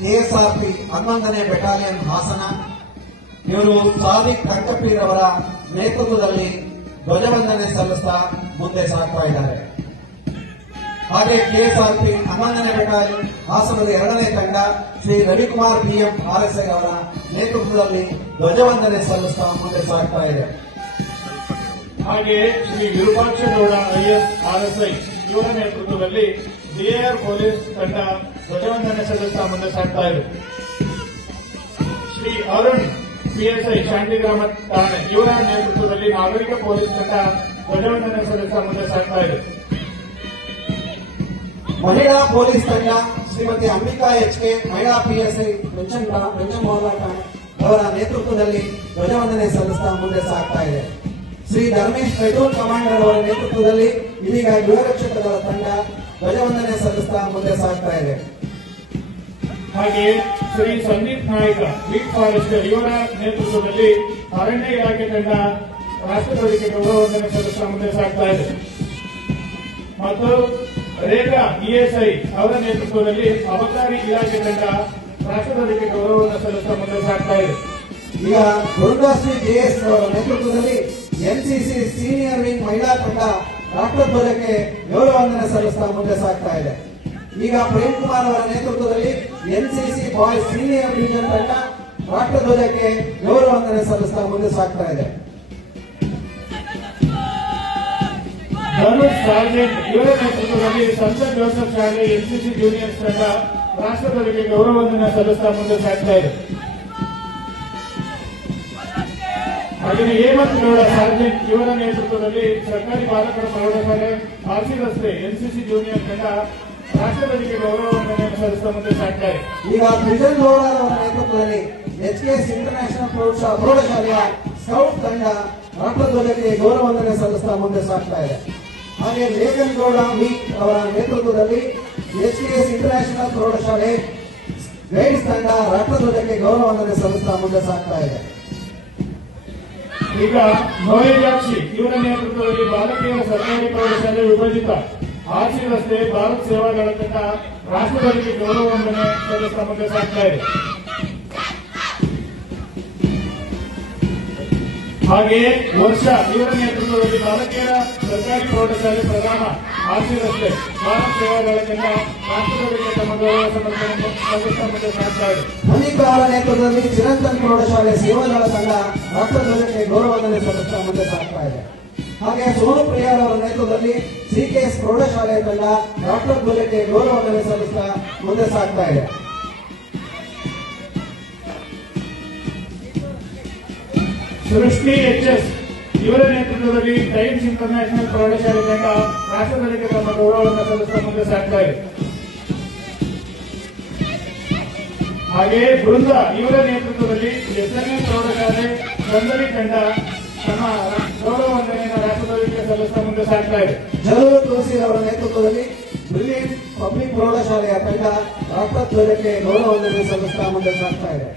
KSRP ಹನ್ನೊಂದನೇ battalion Hassan. ಇವರು ಸಾದಿಕ್ ಕಂಕಪೀರ್ ಅವರ ನೇತೃತ್ವದಲ್ಲಿ ಧ್ವಜವಂದನೆ ಸಲ್ಲಿಸ್ತಾ ಮುಂದೆ ಸಾಗ್ತಾ ಇದ್ದಾರೆ. ಹಾಗೆ ಕೆಎಸ್ಆರ್ಪಿ ಹನ್ನೊಂದನೇ ಬೆಟಾಲಿಯನ್ ಹಾಸನದ ಎರಡನೇ ತಂಡ ಶ್ರೀ ರವಿಕುಮಾರ್ ಬಿಎಂ ಆರ್ಎಸ್ಐ ಅವರ ನೇತೃತ್ವದಲ್ಲಿ ಧ್ವಜವಂದನೆ ಸಲ್ಲಿಸ್ತಾ ಮುಂದೆ ಸಾಗ್ತಾ ಇದೆ. ಹಾಗೆ ಶ್ರೀ ವಿರೂಪಾಕ್ಷ ಗೌಡ ಐಎಸ್ ಆರ್ಎಸ್ಐ ಇವರ ನೇತೃತ್ವದಲ್ಲಿ ಡಿಎಆರ್ ಪೊಲೀಸ್ ತಂಡ ಧ್ವಜವಂದನೆ ಸಲ್ಲಿಸ್ತಾ ಮುಂದೆ ಸಾಗ್ತಾ ಇದೆ. ಶ್ರೀ ಅರುಣ್, ಪಿಎಸ್ಐ ಶಾಂತಿಗ್ರಾಮ ಠಾಣೆ, ಇವರ ನೇತೃತ್ವದಲ್ಲಿ ನಾಗರಿಕ ಪೊಲೀಸ್ ತಂಡ ಧ್ವಜವಂದನೆ ಸಲ್ಲಿಸ್ತಾ ಮುಂದೆ ಸಾಗ್ತಾ ಇದೆ. ಮಹಿಳಾ ಪೊಲೀಸ್ ತಂಡ ಶ್ರೀಮತಿ ಅಂಬಿಕಾ ಎಚ್ ಕೆ, ಮಹಿಳಾ ಪಿಎಸ್ಐ ಪೆನ್ಷನ್ ಪೆನ್ಷನ್ ಮೋಹನ್ ಅವರ ನೇತೃತ್ವದಲ್ಲಿ ಧ್ವಜವಂದನೆ ಸಲ್ಲಿಸ್ತಾ ಮುಂದೆ ಸಾಗ್ತಾ ಇದೆ. ಶ್ರೀ ಧರ್ಮೇಶ್ ಪೆಟ್ರೋಲ್ ಕಮಾಂಡರ್ ಅವರ ನೇತೃತ್ವದಲ್ಲಿ ಇದೀಗ ಗೃಹರಕ್ಷಕ ದಳ ತಂಡ ಧ್ವಜವಂದನೆ ಸಲ್ಲಿಸ್ತಾ ಮುಂದೆ ಸಾಗ್ತಾ ಇದೆ. ಹಾಗೆ ಶ್ರೀ ಸಂದೀಪ್ ನಾಯ್ಕ ಬೀಟ್ ಫಾರೆಸ್ಟರ್ ಇವರ ನೇತೃತ್ವದಲ್ಲಿ ಅರಣ್ಯ ಇಲಾಖೆ ತಂಡ ರಾಷ್ಟ್ರಪತಿಗೆ ಗೌರವವಂದನೆ ಸಲ್ಲಿಸ್ತಾ ಮುಂದೆ ಸಾಗ್ತಾ ಇದೆ. ಮತ್ತು ರೇಖಾ ಇಎಸ್ಐ ಅವರ ನೇತೃತ್ವದಲ್ಲಿ ಅಬಕಾರಿ ಇಲಾಖೆ ತಂಡ ರಾಷ್ಟ್ರಪತಿಗೆ ಗೌರವವನ್ನು ಸಲ್ಲಿಸ್ತಾ ಮುಂದೆ ಸಾಗ್ತಾ ಇದೆ. ಈಗ ಗುರುದಾಶ್ರೀ ಜೆಎಸ್ ಅವರ ನೇತೃತ್ವದಲ್ಲಿ ಎನ್ಸಿಸಿ ಸೀನಿಯರ್ ವಿಂಗ್ ಮಹಿಳಾ ತಂಡ ಗೌರವ ಒಂದನೆ ಸಲ್ಲಿಸ್ತಾ ಮುಂದೆ ಸಾಗ್ತಾ ಇದೆ. ಈಗ ಪ್ರೇಮ್ ಕುಮಾರ್ ಅವರ ನೇತೃತ್ವದಲ್ಲಿ ಎನ್ಸಿಸಿ ಬಾಯ್ಸ್ ಸೀನಿಯರ್ ಡಿವಿಷನ್ ತಂಡ ರಾಷ್ಟ್ರಧ್ವಜಕ್ಕೆ ಗೌರವವಂದನೆ ಸಲ್ಲಿಸ್ತಾ ಮುಂದೆ ಸಾಗ್ತಾ ಇದೆ. ನೇತೃತ್ವದಲ್ಲಿ ಸಂತ ಜೋಸೆಫ್ ಶಾಲೆ ಎನ್ಸಿಸಿ ಜೂನಿಯರ್ಸ್ ತಂಡ ಗೌರವ ಗೌರವವಂದನೆ ಸಲ್ಲಿಸ್ತಾ ಮುಂದೆ ಸಾಗ್ತಾ ಇದೆ. ಹಾಗೆಯೇ ಹೇಮಂತ್ ಗೌಡ ಸಾರ್ಜೆಂಟ್ ಇವರ ನೇತೃತ್ವದಲ್ಲಿ ಸರ್ಕಾರಿ ಬಾಲಕರ ಪ್ರೌಢಶಾಲೆ ಆರ್ಸಿ ರಸ್ತೆ ಎನ್ಸಿಸಿ ಜೂನಿಯರ್ ತಂಡ ರಾಷ್ಟ್ರಪತಿಗೆ ಗೌರವವನ್ನು ಸಲ್ಲಿಸುವ ಮುಂದೆ ಸಾಗ್ತಾ ಈಗ ತ್ರಿಜನ್ ಗೌಡ ಅವರ ನೇತೃತ್ವದಲ್ಲಿ ಎಚ್ ಕೆ ಎಸ್ ಇಂಟರ್ನ್ಯಾಷನಲ್ ಪ್ರೌಢಶಾ- ಪ್ರೌಢಶಾಲೆಯ ಸ್ಕೌಟ್ ತಂಡ ರಾಷ್ಟ್ರಧ್ವಜಕ್ಕೆ ಗೌರವವಂದನೆ ಸಲ್ಲಿಸ್ತಾ ಮುಂದೆ ಸಾಗ್ತಾ ಇದೆ. ಹಾಗೆ ಲೇಖನ್ ಗೌಡ, ವಿ ಅವರ ನೇತೃತ್ವದಲ್ಲಿ ಎಚ್ ಕೆ ಎಸ್ ಇಂಟರ್ನ್ಯಾಷನಲ್ ಪ್ರೌಢಶಾಲೆ ಗೈಡ್ಸ್ ತಂಡ ರಾಷ್ಟ್ರಧ್ವಜಕ್ಕೆ ಗೌರವವಂದನೆ ಸಲ್ಲಿಸ್ತಾ ಮುಂದೆ ಸಾಗ್ತಾ ಇದೆ. ಈಗ ನೋಯಜಾಕ್ಷಿ ಇವರ ನೇತೃತ್ವದಲ್ಲಿ ಭಾರತೀಯ ಸರ್ಕಾರಿ ಪ್ರೌಢಶಾಲೆ ವಿಭಜಿತ ಆರ್ಸಿ ರಸ್ತೆ, ಭಾರತ್ ಸೇವಾ ತಂಡ ರಾಷ್ಟ್ರಪತಿಗೆ ಗೌರವವಂದನೆ ಸಲ್ಲಿಸ್ತಾ ಮುಂದೆ ಸಾಗ್ತಾ ಇದೆ. ಹಾಗೆಯೇ ವರ್ಷ ಇವರ ನೇತೃತ್ವದಲ್ಲಿ ಬಾಲಕಿಯರ ಸರ್ಕಾರಿ ಪ್ರೌಢಶಾಲೆ ಪ್ರಧಾನ ಆಶೀರ್ವಸ್ತೆ ಮಾನವ ತಂಡ ರಾಷ್ಟ್ರಪತಿಗೆ ತಮ್ಮ ಗೌರವ ನೇತೃತ್ವದಲ್ಲಿ ಚಿರಂತನ್ ಪ್ರೌಢಶಾಲೆ ಸೇವಾದಳ ತಂಡ ರಾಷ್ಟ್ರಧ್ವಜಕ್ಕೆ ಗೌರವದಲ್ಲಿ ಸದಸ್ಯ ಮುಂದೆ ಸಾಗ್ತಾ ಇದೆ ಹಾಗೆ ಸೋನು ಪ್ರಿಯಾರ ಅವರ ನೇತೃತ್ವದಲ್ಲಿ ಎಸ್ ಪ್ರೌಢಶಾಲೆ ತಂಡ ರಾಷ್ಟ್ರಧ್ವಜಕ್ಕೆ ಗೌರವದಲ್ಲಿ ಸಲ್ಲಿಸ್ತಾ ಮುಂದೆ ಸಾಗ್ತಾ ಇದೆ ಸೃಷ್ಟಿ ಎಚ್ ಎಸ್ ಇವರ ನೇತೃತ್ವದಲ್ಲಿ ಟೈಮ್ಸ್ ಇಂಟರ್ನ್ಯಾಷನಲ್ ಪ್ರೌಢಶಾಲೆ ತಂಡ ರಾಷ್ಟ್ರಗಳಿಗೆ ತಮ್ಮ ಗೌರವವನ್ನು ಸದಸ್ಯ ಮುಂದೆ ಸಾಗ್ತಾ ಇದೆ. ಹಾಗೆಯೇ ಬೃಂದ ಇವರ ನೇತೃತ್ವದಲ್ಲಿ ಎಸ್ಎನ್ಎ ಪ್ರೌಢಶಾಲೆ ಸಂದರಿ ತಂಡ ತಮ್ಮ ಗೌರವವನ್ನು ರಾಷ್ಟ್ರದಲ್ಲಿ ಸಲ್ಲಿಸ್ತಾ ಮುಂದೆ ಸಾಗ್ತಾ ಇದೆ. ಜನರ ತುಳಸಿ ಅವರ ನೇತೃತ್ವದಲ್ಲಿ ಬ್ರಿಲಿಯಂಟ್ ಪಬ್ಲಿಕ್ ಪ್ರೌಢಶಾಲೆಯ ತಂಡ ರಾಷ್ಟ್ರಧ್ವಜಕ್ಕೆ ಗೌರವವನ್ನು ಸಲ್ಲಿಸ್ತಾ ಮುಂದೆ ಸಾಗ್ತಾ ಇದೆ.